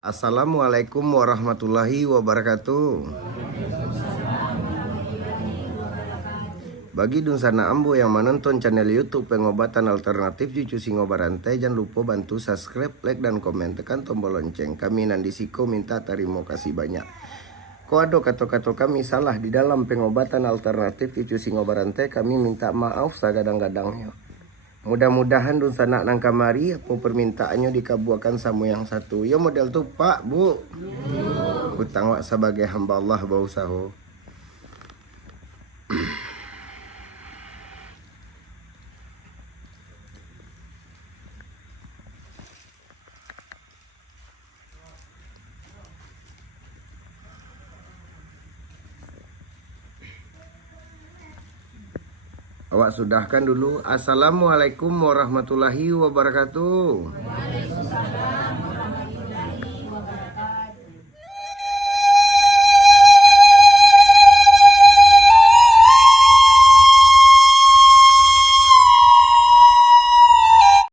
Assalamualaikum warahmatullahi wabarakatuh. Bagi Dunsana Ambo yang menonton channel YouTube Pengobatan Alternatif Cucu Singo Barantai, jangan lupa bantu subscribe, like, dan komen. Tekan tombol lonceng. Kami Nandi Siko minta terima kasih banyak. Koado kata-kata kami salah di dalam pengobatan alternatif Cucu Singo Barantai, kami minta maaf sagadang-gadangnya. Mudah-mudahan Dunsana nang kamari apa permintaannya dikabulkan sama yang satu. Ya model tuh Pak, Bu. Hutang wak sebagai hamba Allah bau saho. Awak sudahkan dulu. Assalamualaikum warahmatullahi wabarakatuh.